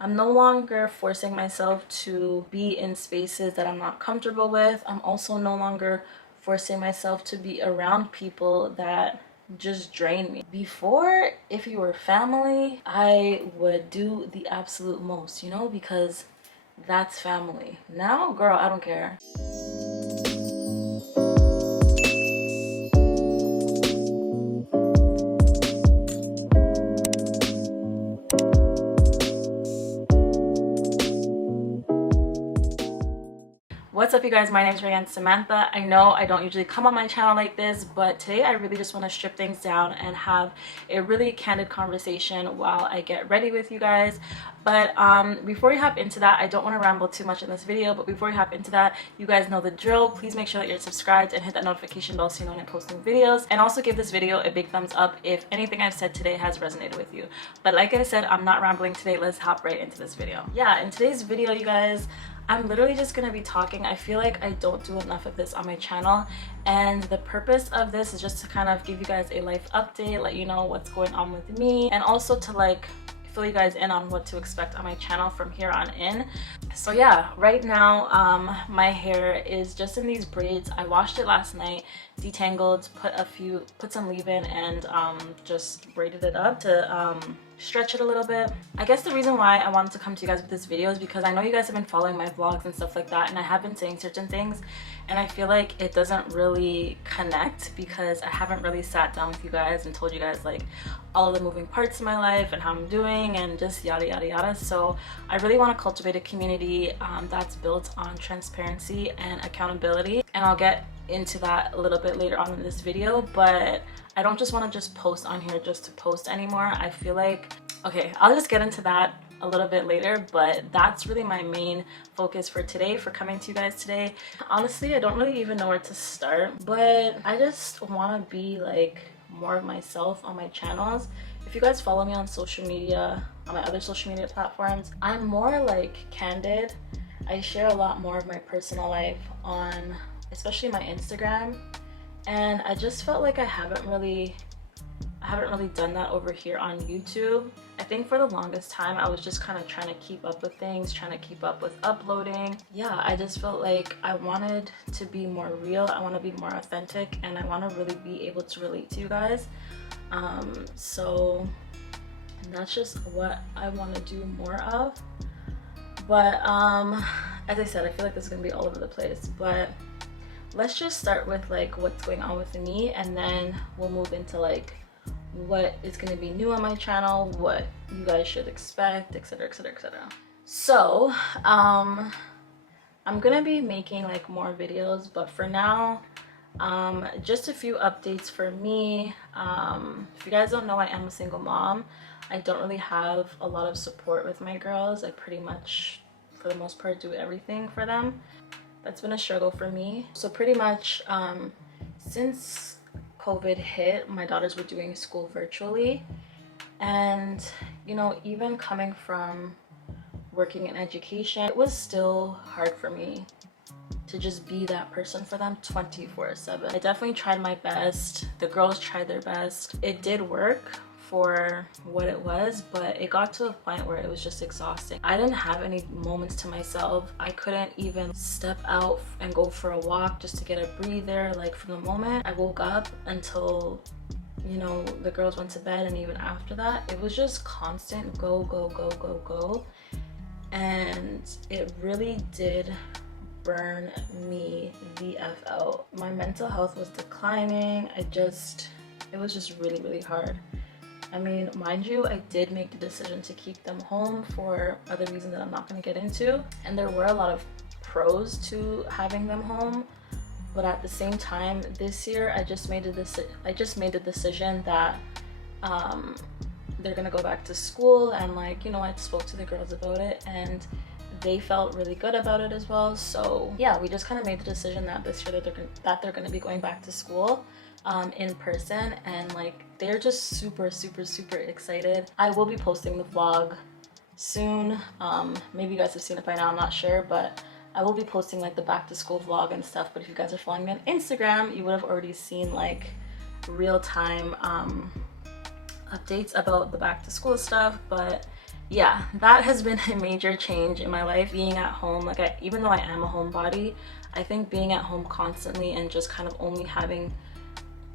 I'm no longer forcing myself to be in spaces that I'm not comfortable with. I'm also no longer forcing myself to be around people that just drain me. Before, if you were family, I would do the absolute most, you know, because that's family. Now, girl, I don't care. What's up, you guys? My name is Missrayyy Samantha. I know I don't usually come on my channel like this, but today I really just want to strip things down and have a really candid conversation while I get ready with you guys. But before we hop into that, I don't want to ramble too much in this video, but before we hop into that, you guys know the drill. Please make sure that you're subscribed and hit that notification bell so you know when I post new videos, and also give this video a big thumbs up if anything I've said today has resonated with you. But like I said, I'm not rambling today. Let's hop right into this video. Yeah, in today's video, you guys, I'm literally just gonna be talking. I feel like I don't do enough of this on my channel, and the purpose of this is just to kind of give you guys a life update, let you know what's going on with me, and also to like fill you guys in on what to expect on my channel from here on in. So yeah, right now my hair is just in these braids. I washed it last night, detangled, put some leave-in, and just braided it up to stretch it a little bit. I guess the reason why I wanted to come to you guys with this video is because I know you guys have been following my vlogs and stuff like that, and I have been saying certain things, and I feel like it doesn't really connect because I haven't really sat down with you guys and told you guys like all of the moving parts of my life and how I'm doing and just yada yada yada. So I really want to cultivate a community that's built on transparency and accountability, and I'll get into that a little bit later on in this video. But I don't just want to just post on here just to post anymore. I feel like, okay, I'll just get into that a little bit later, but that's really my main focus for today, for coming to you guys today. Honestly, I don't really even know where to start, but I just want to be like more of myself on my channels. If you guys follow me on social media, on my other social media platforms, I'm more like candid. I share a lot more of my personal life on especially my Instagram, and I just felt like I haven't really done that over here on YouTube. I think for the longest time I was just kind of trying to keep up with things, trying to keep up with uploading. Yeah, I just felt like I wanted to be more real, I want to be more authentic, and I want to really be able to relate to you guys. So that's just what I want to do more of. But as I said, I feel like this is gonna be all over the place, but let's just start with like what's going on with me, and then we'll move into like what is going to be new on my channel, what you guys should expect, etc, etc, etc. So I'm gonna be making like more videos, but for now just a few updates for me. If you guys don't know, I am a single mom. I don't really have a lot of support with my girls. I pretty much, for the most part, do everything for them. That's been a struggle for me. So pretty much since COVID hit, my daughters were doing school virtually, and you know, even coming from working in education, it was still hard for me to just be that person for them 24/7. I definitely tried my best. The girls tried their best. It did work for what it was, but it got to a point where it was just exhausting. I didn't have any moments to myself. I couldn't even step out and go for a walk just to get a breather. Like from the moment I woke up until, you know, the girls went to bed, and even after that, it was just constant go go go go go, and it really did burn me the F out. My mental health was declining. It was just really, really hard. I mean, mind you, I did make the decision to keep them home for other reasons that I'm not going to get into, and there were a lot of pros to having them home, but at the same time, this year I just made the decision that they're gonna go back to school, and like, you know, I spoke to the girls about it and they felt really good about it as well. So yeah, we just kind of made the decision that this year that they're gonna be going back to school in person, and like they're just super super super excited. I will be posting the vlog soon. Maybe you guys have seen it by now, I'm not sure, but I will be posting like the back to school vlog and stuff. But if you guys are following me on Instagram, you would have already seen like real-time updates about the back to school stuff. But yeah, that has been a major change in my life, being at home. Like, even though I am a homebody, I think being at home constantly and just kind of only having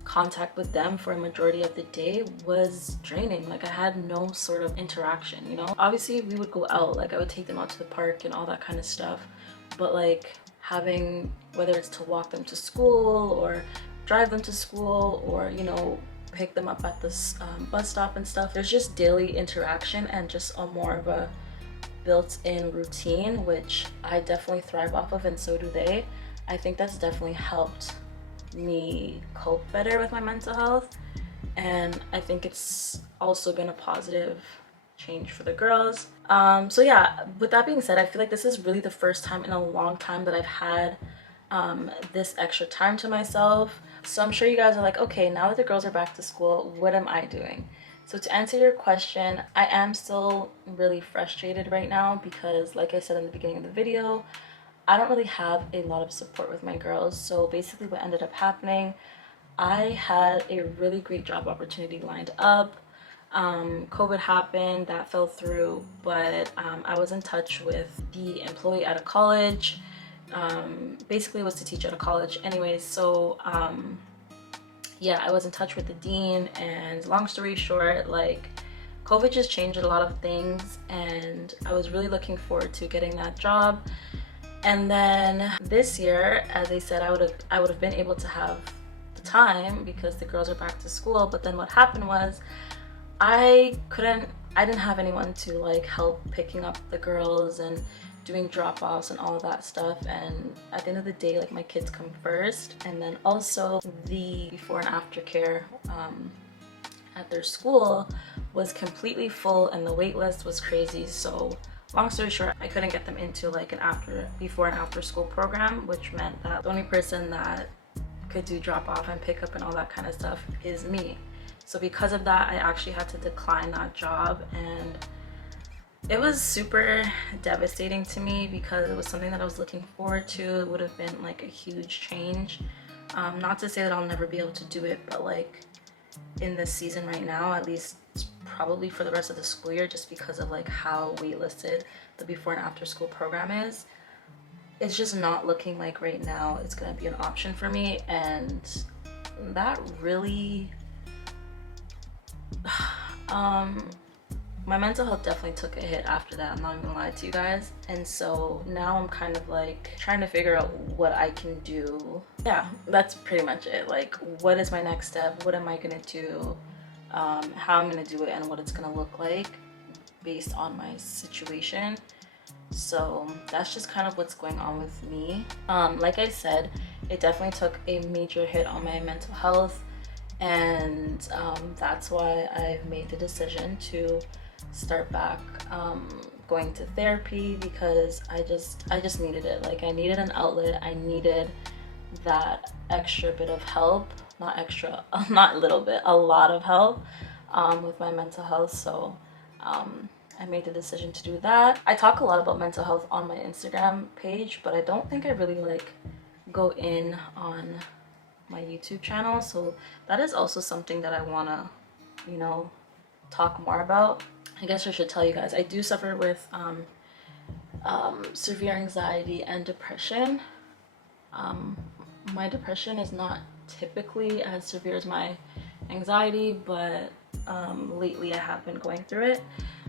contact with them for a majority of the day was draining. Like, I had no sort of interaction, you know? Obviously we would go out, like I would take them out to the park and all that kind of stuff, but like having, whether it's to walk them to school or drive them to school, or, you know, pick them up at this bus stop and stuff, there's just daily interaction and just a more of a built-in routine, which I definitely thrive off of, and so do they. I think that's definitely helped me cope better with my mental health, and I think it's also been a positive change for the girls. So yeah, with that being said, I feel like this is really the first time in a long time that I've had this extra time to myself. So I'm sure you guys are like, okay, now that the girls are back to school, what am I doing? So to answer your question, I am still really frustrated right now because, like I said in the beginning of the video, I don't really have a lot of support with my girls. So basically what ended up happening, I had a really great job opportunity lined up. COVID happened, that fell through, but I was in touch with the employee at a college. Basically it was to teach at a college anyways. So yeah, I was in touch with the dean, and long story short, like, COVID just changed a lot of things, and I was really looking forward to getting that job. And then this year, as I said, I would have been able to have the time because the girls are back to school. But then what happened was I didn't have anyone to like help picking up the girls and doing drop-offs and all of that stuff. And at the end of the day, like, my kids come first, and then also the before and after care at their school was completely full and the wait list was crazy. So long story short, I couldn't get them into like an before and after school program, which meant that the only person that could do drop off and pick up and all that kind of stuff is me. So because of that, I actually had to decline that job, and it was super devastating to me because it was something that I was looking forward to. It would have been like a huge change. Not to say that I'll never be able to do it, but like in this season right now, at least probably for the rest of the school year, just because of like how waitlisted the before and after school program is, it's just not looking like right now it's gonna be an option for me. And that really my mental health definitely took a hit after that, I'm not even gonna lie to you guys. And so now I'm kind of like trying to figure out what I can do. Yeah, that's pretty much it. Like, what is my next step? What am I gonna do? How I'm gonna do it, and what it's gonna look like based on my situation. So that's just kind of what's going on with me. Like I said, it definitely took a major hit on my mental health, and that's why I've made the decision to start back going to therapy, because I just needed it. Like, I needed an outlet. I needed that extra bit of help, not extra, not a little bit, a lot of help with my mental health. So I made the decision to do that. I talk a lot about mental health on my Instagram page, but I don't think I really like go in on my YouTube channel. So that is also something that I want to, you know, talk more about. I guess I should tell you guys, I do suffer with severe anxiety and depression. My depression is not typically as severe as my anxiety, but lately I have been going through it.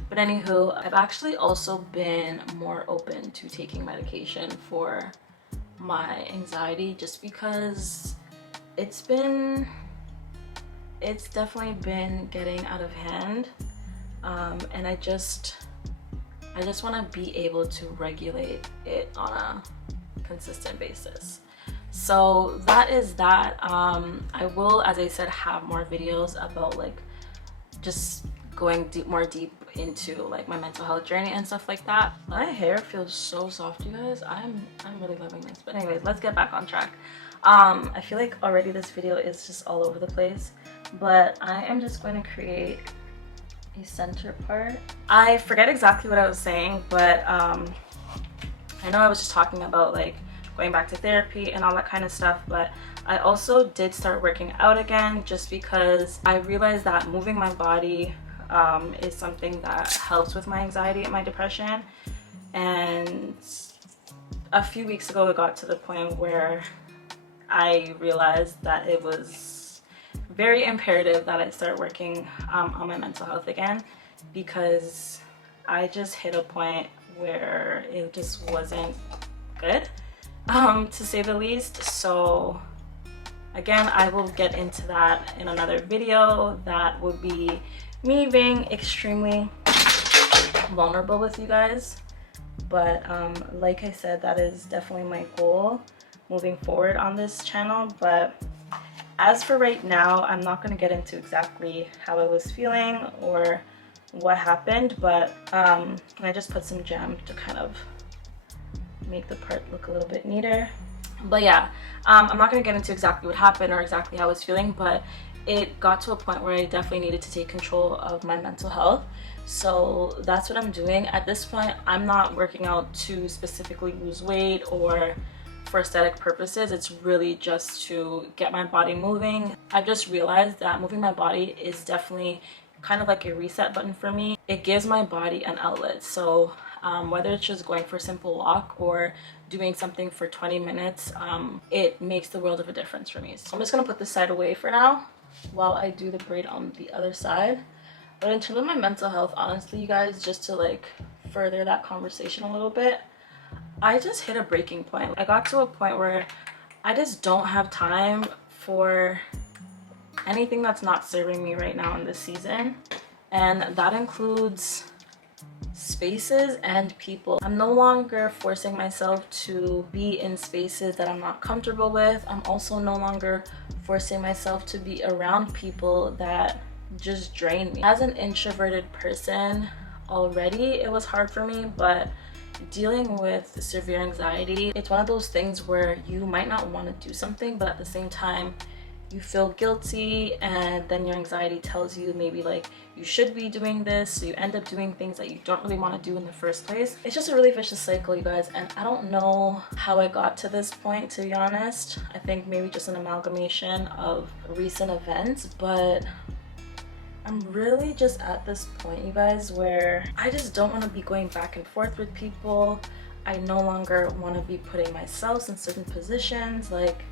But anywho, I've actually also been more open to taking medication for my anxiety, just because it's definitely been getting out of hand, and I just want to be able to regulate it on a consistent basis. So that is that. I will, as I said, have more videos about like just going more deep into like my mental health journey and stuff like that. My hair feels so soft, you guys. I'm really loving this. But anyways, let's get back on track. I feel like already this video is just all over the place, but I am just going to create a center part. I forget exactly what I was saying, but I know I was just talking about like going back to therapy and all that kind of stuff, but I also did start working out again, just because I realized that moving my body is something that helps with my anxiety and my depression. And a few weeks ago it got to the point where I realized that it was very imperative that I start working on my mental health again, because I just hit a point where it just wasn't good, to say the least. So again, I will get into that in another video. That would be me being extremely vulnerable with you guys. But like I said, that is definitely my goal moving forward on this channel. But as for right now, I'm not going to get into exactly how I was feeling or what happened, but I just put some jam to kind of make the part look a little bit neater. But yeah, I'm not going to get into exactly what happened or exactly how I was feeling, but it got to a point where I definitely needed to take control of my mental health. So that's what I'm doing. At this point, I'm not working out to specifically lose weight or for aesthetic purposes. It's really just to get my body moving. I've just realized that moving my body is definitely kind of like a reset button for me. It gives my body an outlet. So whether it's just going for a simple walk or doing something for 20 minutes, it makes the world of a difference for me. So I'm just gonna put this side away for now while I do the braid on the other side. But in terms of my mental health, honestly, you guys, just to like further that conversation a little bit, I just hit a breaking point. I got to a point where I just don't have time for anything that's not serving me right now in this season. And that includes spaces and people. I'm no longer forcing myself to be in spaces that I'm not comfortable with. I'm also no longer forcing myself to be around people that just drain me. As an introverted person already, it was hard for me, but dealing with severe anxiety, it's one of those things where you might not want to do something, but at the same time you feel guilty, and then your anxiety tells you maybe like you should be doing this, so you end up doing things that you don't really want to do in the first place. It's just a really vicious cycle, you guys, and I don't know how I got to this point, to be honest. I think maybe just an amalgamation of recent events, but I'm really just at this point, you guys, where I just don't want to be going back and forth with people. I no longer want to be putting myself in certain positions. Like,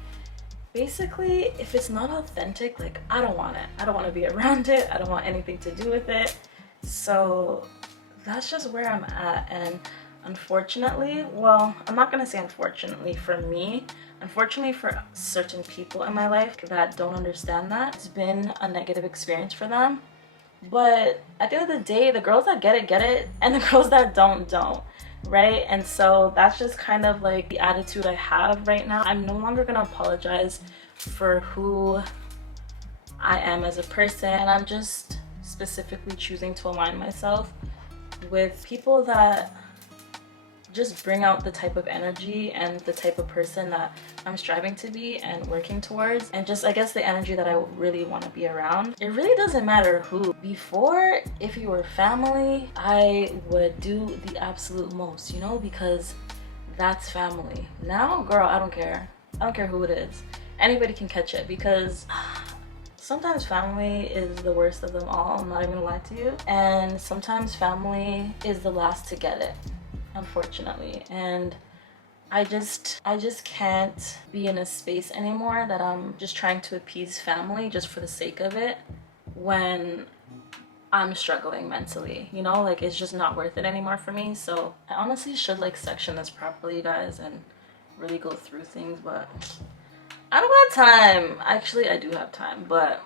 basically, if it's not authentic, like, I don't want it. I don't want to be around it. I don't want anything to do with it. So that's just where I'm at. And unfortunately, well, I'm not going to say unfortunately for me, unfortunately for certain people in my life that don't understand that, it's been a negative experience for them. But at the end of the day, the girls that get it, and the girls that don't, right? And so that's just kind of like the attitude I have right now. I'm no longer gonna apologize for who I am as a person, and I'm just specifically choosing to align myself with people that just bring out the type of energy and the type of person that I'm striving to be and working towards, and just, I guess, the energy that I really want to be around. It really doesn't matter who. Before, if you were family, I would do the absolute most, you know, because that's family. Now, girl, I don't care. I don't care who it is. Anybody can catch it, because sometimes family is the worst of them all. I'm not even gonna lie to you. And sometimes family is the last to get it, unfortunately. And I just can't be in a space anymore that I'm just trying to appease family just for the sake of it when I'm struggling mentally, you know? Like, it's just not worth it anymore for me. So I honestly should like section this properly, you guys, and really go through things, but I don't have time. Actually, I do have time, but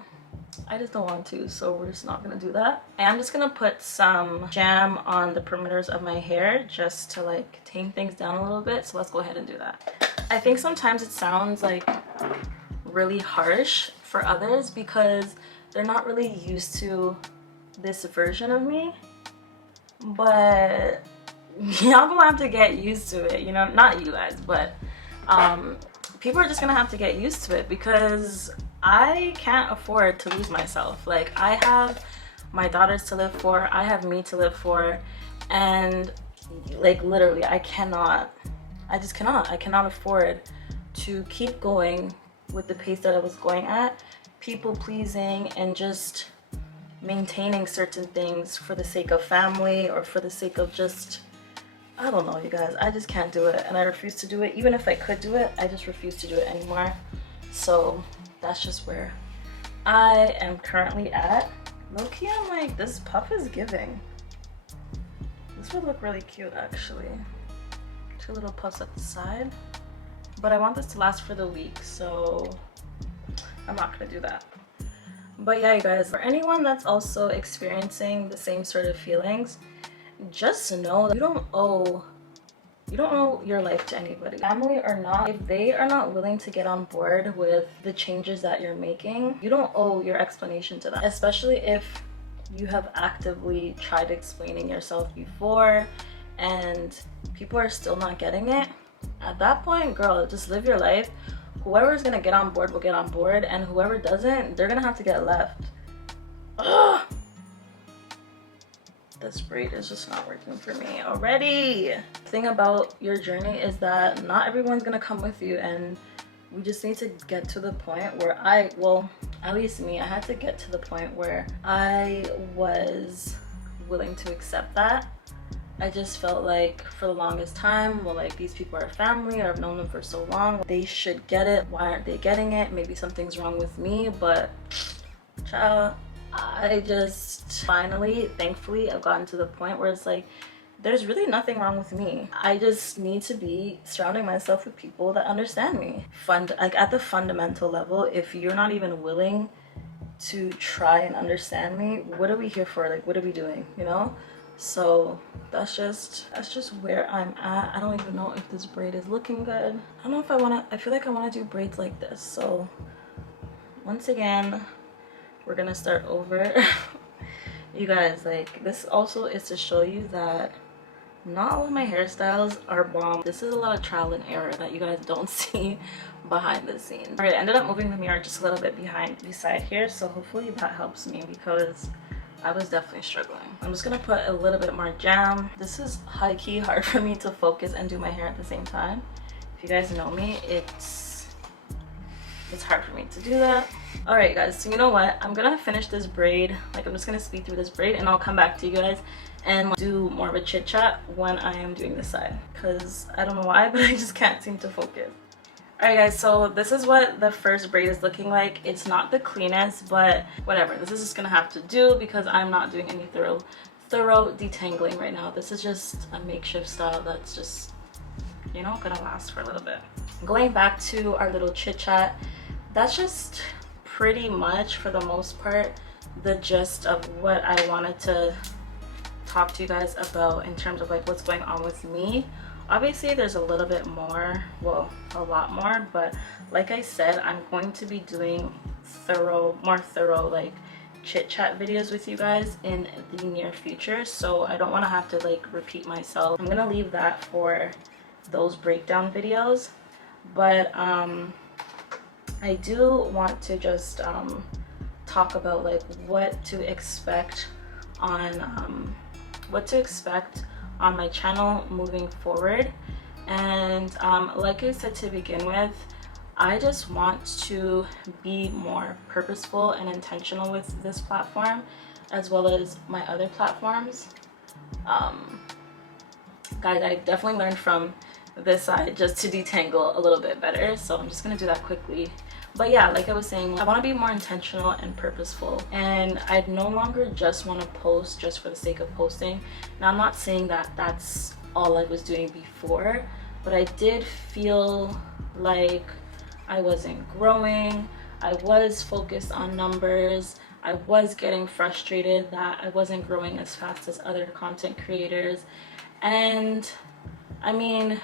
I just don't want to, so we're just not gonna do that. And I'm just gonna put some jam on the perimeters of my hair just to like tame things down a little bit. So let's go ahead and do that. I think sometimes it sounds like really harsh for others because they're not really used to this version of me, but y'all gonna have to get used to it, you know? Not you guys, but people are just gonna have to get used to it, because I can't afford to lose myself. Like, I have my daughters to live for, I have me to live for, and like literally I cannot afford to keep going with the pace that I was going at, people pleasing and just maintaining certain things for the sake of family or for the sake of just, I don't know, you guys. I just can't do it, and I refuse to do it. Even if I could do it, I just refuse to do it anymore. So that's just where I am currently at. Low-key, I'm like, this puff is giving. This would look really cute, actually. 2 little puffs at the side. But I want this to last for the week, so I'm not gonna do that. But yeah, you guys, for anyone that's also experiencing the same sort of feelings, just know that you don't owe your life to anybody, family or not. If they are not willing to get on board with the changes that you're making, you don't owe your explanation to them, especially if you have actively tried explaining yourself before and people are still not getting it. At that point, girl, just live your life. Whoever's gonna get on board will get on board, and whoever doesn't, they're gonna have to get left. Ugh. This braid is just not working for me already. The thing about your journey is that not everyone's gonna come with you, and we just need to get to the point where at least me, I had to get to the point where I was willing to accept that. I just felt like for the longest time, well, like, these people are family, or I've known them for so long, they should get it. Why aren't they getting it? Maybe something's wrong with me, but child, I just finally, thankfully, I've gotten to the point where it's like, there's really nothing wrong with me. I just need to be surrounding myself with people that understand me. Like, at the fundamental level, if you're not even willing to try and understand me, what are we here for? Like, what are we doing, you know? So that's just where I'm at. I don't even know if this braid is looking good. I don't know if I feel like I want to do braids like this. So once again, we're gonna start over. You guys, like, this also is to show you that not all of my hairstyles are bomb. This is a lot of trial and error that you guys don't see behind the scenes. All right, I ended up moving the mirror just a little bit beside here, so hopefully that helps me because I was definitely struggling. I'm just gonna put a little bit more jam. This is high-key hard for me to focus and do my hair at the same time. If you guys know me, it's hard for me to do that. All right, guys, so you know what? I'm gonna finish this braid. Like, I'm just gonna speed through this braid and I'll come back to you guys and do more of a chit chat when I am doing this side, because I don't know why, but I just can't seem to focus. Alright guys, so this is what the first braid is looking like. It's not the cleanest, but whatever. This is just gonna have to do because I'm not doing any thorough detangling right now. This is just a makeshift style that's just, you know, gonna last for a little bit. Going back to our little chit chat, that's just pretty much, for the most part, the gist of what I wanted to talk to you guys about in terms of like what's going on with me. Obviously there's a little bit more, well, a lot more, but like I said, I'm going to be doing more thorough like chit chat videos with you guys in the near future, so I don't want to have to like repeat myself. I'm gonna leave that for those breakdown videos, but I do want to just talk about like what to expect on my channel moving forward. And like I said to begin with, I just want to be more purposeful and intentional with this platform as well as my other platforms. Guys, I definitely learned from this side just to detangle a little bit better, so I'm just gonna do that quickly. But yeah, like I was saying, I want to be more intentional and purposeful, and I no longer just want to post just for the sake of posting. Now, I'm not saying that that's all I was doing before, but I did feel like I wasn't growing. I was focused on numbers. I was getting frustrated that I wasn't growing as fast as other content creators. And I mean,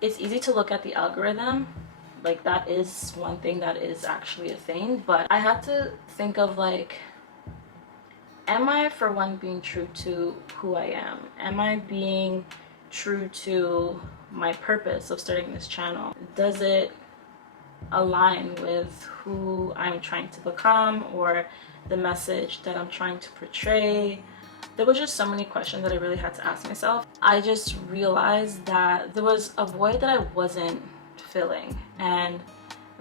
it's easy to look at the algorithm, like that is one thing that is actually a thing, but I had to think of like, am I, for one, being true to who I am? Am I being true to my purpose of starting this channel? Does it align with who I'm trying to become or the message that I'm trying to portray? There was just so many questions that I really had to ask myself. I just realized that there was a void that I wasn't filling, and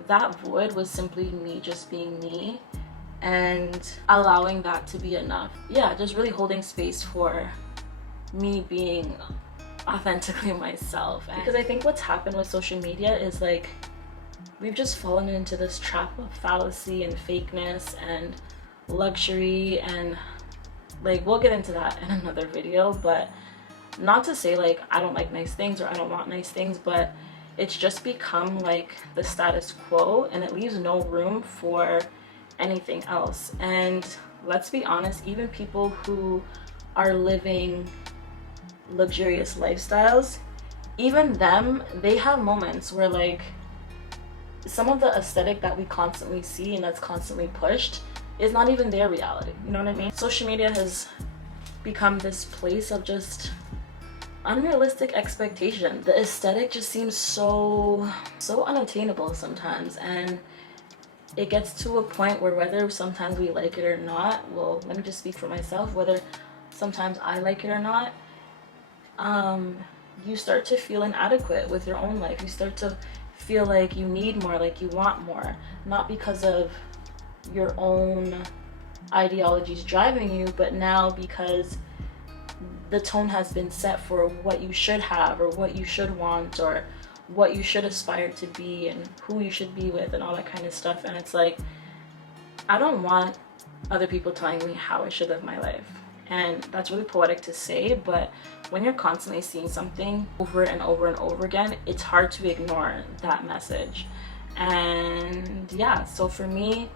that void was simply me just being me and allowing that to be enough. Yeah, just really holding space for me being authentically myself. Because I think what's happened with social media is like we've just fallen into this trap of fallacy and fakeness and luxury, and like we'll get into that in another video. But not to say like I don't like nice things or I don't want nice things, but it's just become like the status quo, and it leaves no room for anything else. And let's be honest, even people who are living luxurious lifestyles, even them, they have moments where like some of the aesthetic that we constantly see and that's constantly pushed is not even their reality. You know what I mean? Social media has become this place of just unrealistic expectation. The aesthetic just seems so unattainable sometimes, and it gets to a point where whether sometimes we like it or not, well, let me just speak for myself, whether sometimes I like it or not, you start to feel inadequate with your own life. You start to feel like you need more, like you want more, not because of your own ideologies driving you, but now because the tone has been set for what you should have or what you should want or what you should aspire to be and who you should be with and all that kind of stuff. And it's like, I don't want other people telling me how I should live my life. And that's really poetic to say, but when you're constantly seeing something over and over and over again, it's hard to ignore that message. And yeah, so for me,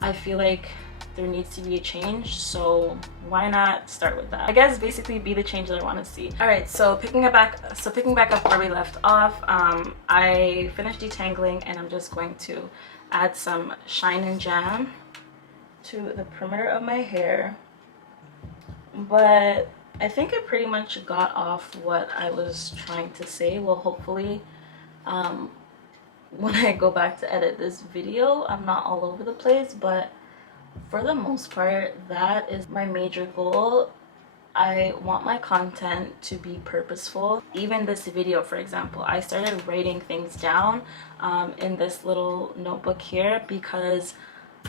I feel like there needs to be a change, so why not start with that? I guess basically be the change that I want to see. All right, so picking back up where we left off, I finished detangling, and I'm just going to add some Shine and Jam to the perimeter of my hair. But I think I pretty much got off what I was trying to say. Well, hopefully when I go back to edit this video, I'm not all over the place, but for the most part, that is my major goal. I want my content to be purposeful. Even this video, for example, I started writing things down in this little notebook here because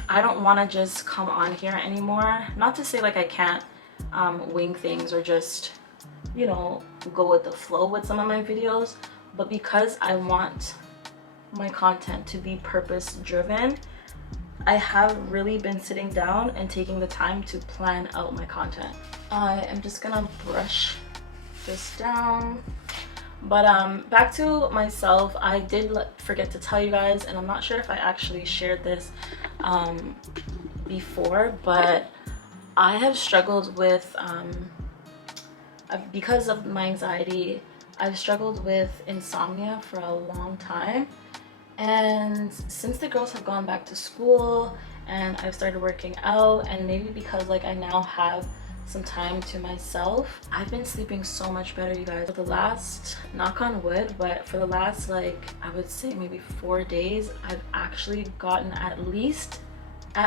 I don't want to just come on here anymore. Not to say like I can't wing things or just, you know, go with the flow with some of my videos, but because I want my content to be purpose driven, I have really been sitting down and taking the time to plan out my content. I am just gonna brush this down. But back to myself, I did forget to tell you guys, and I'm not sure if I actually shared this before, but I have struggled with, because of my anxiety, I've struggled with insomnia for a long time. And since the girls have gone back to school and I've started working out, and maybe because like I now have some time to myself, I've been sleeping so much better, you guys. For the last, knock on wood, but for the last like I would say maybe 4 days, I've actually gotten at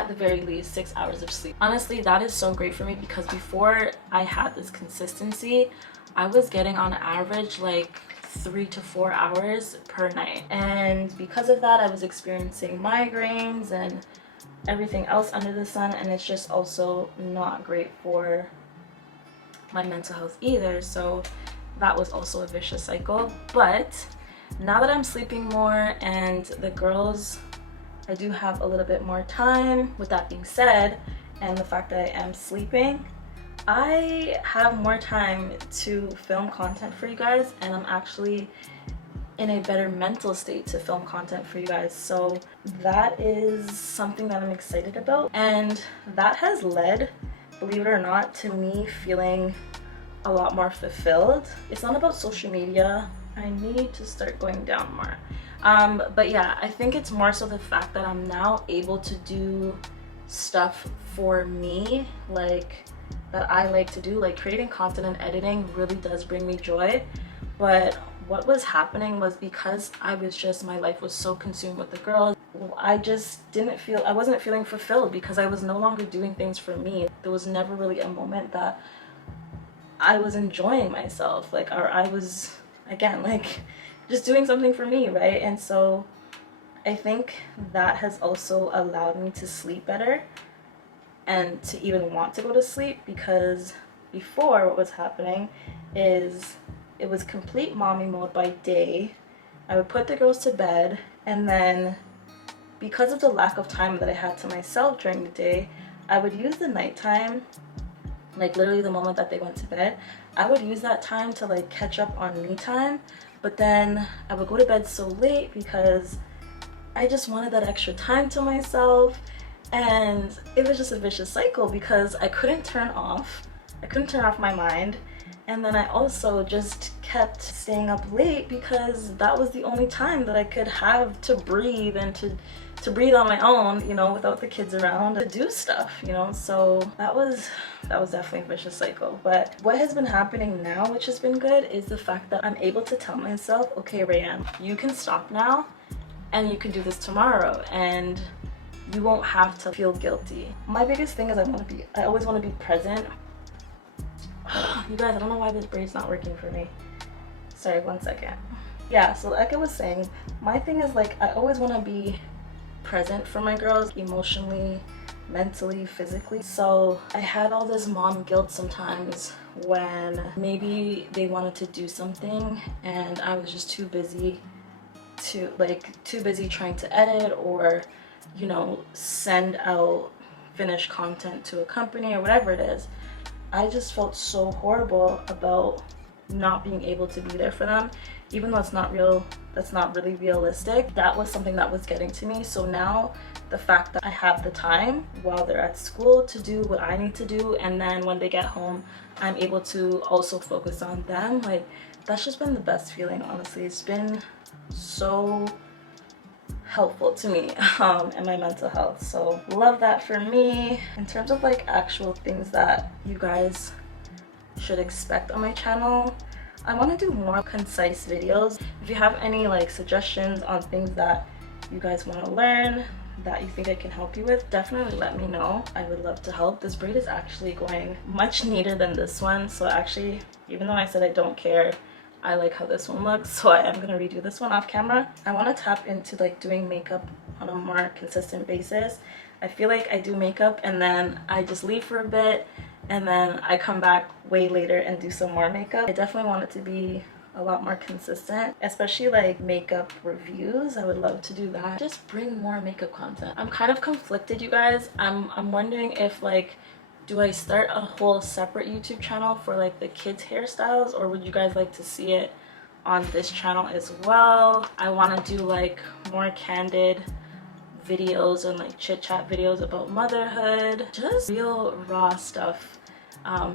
the very least 6 hours of sleep. Honestly, that is so great for me, because before I had this consistency, I was getting on average like 3 to 4 hours per night, and because of that I was experiencing migraines and everything else under the sun, and it's just also not great for my mental health either. So that was also a vicious cycle. But now that I'm sleeping more and the girls, I do have a little bit more time. With that being said, and the fact that I am sleeping, I have more time to film content for you guys, and I'm actually in a better mental state to film content for you guys. So that is something that I'm excited about, and that has led, believe it or not, to me feeling a lot more fulfilled. It's not about social media. I need to start going down more. But yeah, I think it's more so the fact that I'm now able to do stuff for me, like that I like to do. Like creating content and editing really does bring me joy. But what was happening was, because I was just, my life was so consumed with the girls, I wasn't feeling fulfilled, because I was no longer doing things for me. There was never really a moment that I was enjoying myself, like, or I was, again, like just doing something for me, right? And so I think that has also allowed me to sleep better and to even want to go to sleep, because before what was happening is it was complete mommy mode by day. I would put the girls to bed, and then because of the lack of time that I had to myself during the day, I would use the nighttime, like literally the moment that they went to bed, I would use that time to like catch up on me time. But then I would go to bed so late because I just wanted that extra time to myself, and it was just a vicious cycle because I couldn't turn off my mind. And then I also just kept staying up late because that was the only time that I could have to breathe and to breathe on my own, you know, without the kids around, to do stuff, you know. So that was definitely a vicious cycle. But what has been happening now, which has been good, is the fact that I'm able to tell myself, okay, Rayanne, you can stop now and you can do this tomorrow, and you won't have to feel guilty. My biggest thing is I always want to be present. You guys, I don't know why this braid's not working for me. Sorry, 1 second. Yeah, so like I was saying, my thing is like I always want to be present for my girls, emotionally, mentally, physically. So I had all this mom guilt sometimes when maybe they wanted to do something and I was just too busy trying to edit, or, you know, send out finished content to a company or whatever it is. I just felt so horrible about not being able to be there for them, even though that's not really realistic. That was something that was getting to me. So now the fact that I have the time while they're at school to do what I need to do, and then when they get home I'm able to also focus on them, like, that's just been the best feeling, honestly. It's been so helpful to me and my mental health. So love that for me. In terms of like actual things that you guys should expect on my channel, I want to do more concise videos. If you have any like suggestions on things that you guys want to learn that you think I can help you with, definitely let me know. I would love to help. This braid is actually going much neater than this one, so actually, even though I said I don't care, I like how this one looks, so I am gonna redo this one off camera. I want to tap into like doing makeup on a more consistent basis. I feel like I do makeup and then I just leave for a bit and then I come back way later and do some more makeup. I definitely want it to be a lot more consistent, especially like makeup reviews. I would love to do that. Just bring more makeup content. I'm kind of conflicted, you guys. I'm wondering if like, do I start a whole separate YouTube channel for like the kids hairstyles, or would you guys like to see it on this channel as well? I want to do like more candid videos and like chit chat videos about motherhood, just real raw stuff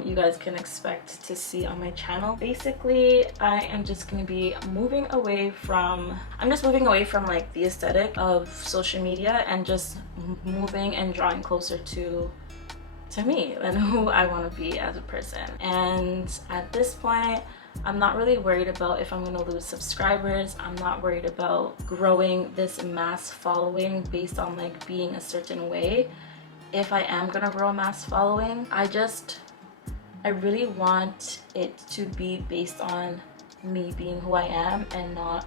you guys can expect to see on my channel. Basically, I am just going to be moving away from like the aesthetic of social media and just moving and drawing closer to me and who I want to be as a person. And at this point, I'm not really worried about if I'm going to lose subscribers. I'm not worried about growing this mass following based on like being a certain way. If I am going to grow a mass following, I really want it to be based on me being who I am and not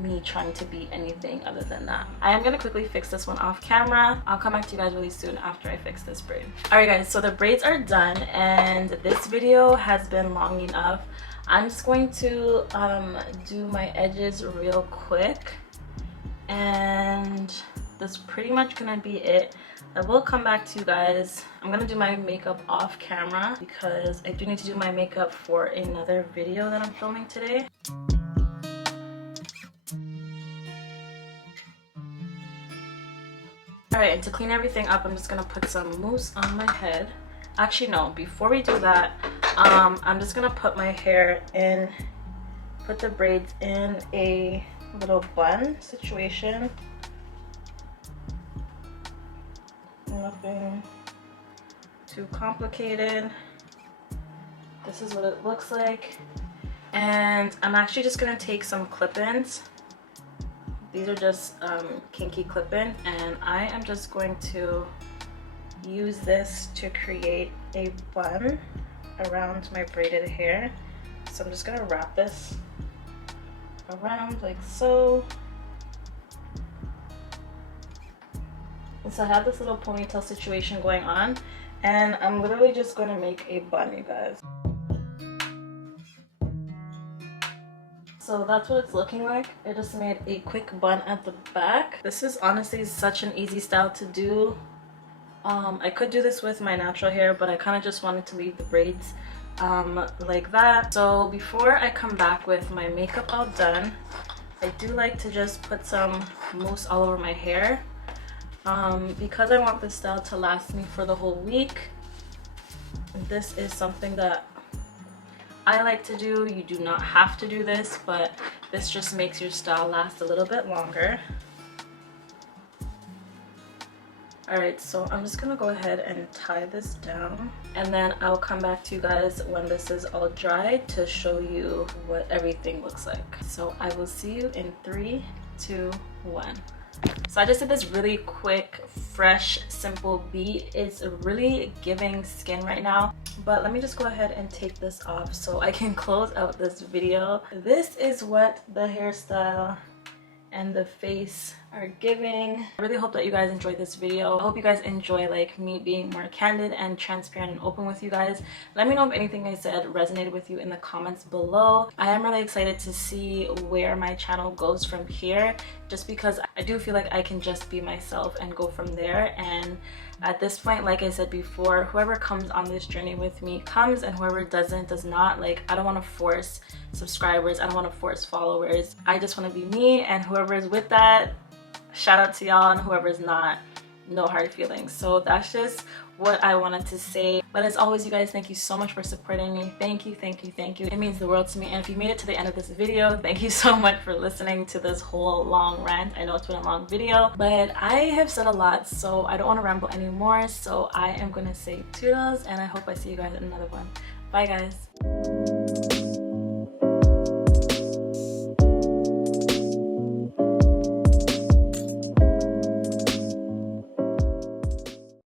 me trying to be anything other than that. I am gonna quickly fix this one off camera. I'll come back to you guys really soon after I fix this braid. Alright guys, so the braids are done and this video has been long enough. I'm just going to do my edges real quick, and that's pretty much gonna be it. I will come back to you guys. I'm gonna do my makeup off camera because I do need to do my makeup for another video that I'm filming today. Alright, and to clean everything up, I'm just gonna put some mousse on my head. Actually, no, before we do that, I'm just gonna put my hair in, put the braids in a little bun situation. Nothing too complicated. This is what it looks like. And I'm actually just gonna take some clip-ins. These are just kinky clip-ins, and I am just going to use this to create a bun around my braided hair. So I'm just gonna wrap this around like so. So I have this little ponytail situation going on, and I'm literally just going to make a bun, you guys. So that's what it's looking like. I just made a quick bun at the back. This is honestly such an easy style to do. I could do this with my natural hair, but I kind of just wanted to leave the braids like that. So before I come back with my makeup all done, I do like to just put some mousse all over my hair because I want this style to last me for the whole week. This is something that I like to do. You do not have to do this, but this just makes your style last a little bit longer. Alright, so I'm just gonna go ahead and tie this down, and then I'll come back to you guys when this is all dried to show you what everything looks like. So I will see you in 3, 2, 1. So I just did this really quick, fresh, simple beat. It's really giving skin right now, but let me just go ahead and take this off so I can close out this video. This is what the hairstyle and the face are giving. I really hope that you guys enjoyed this video. I hope you guys enjoy like me being more candid and transparent and open with you guys. Let me know if anything I said resonated with you in the comments below. I am really excited to see where my channel goes from here, just because I do feel like I can just be myself and go from there. And at this point, like I said before, whoever comes on this journey with me comes, and whoever doesn't does not. Like, I don't want to force subscribers, I don't want to force followers. I just want to be me, and whoever is with that, shout out to y'all, and whoever's not, no hard feelings. So that's just what I wanted to say. But as always, you guys, thank you so much for supporting me. Thank you, thank you, thank you. It means the world to me. And if you made it to the end of this video, thank you so much for listening to this whole long rant. I know it's been a long video, but I have said a lot, so I don't want to ramble anymore. So I am gonna say toodles, and I hope I see you guys in another one. Bye guys.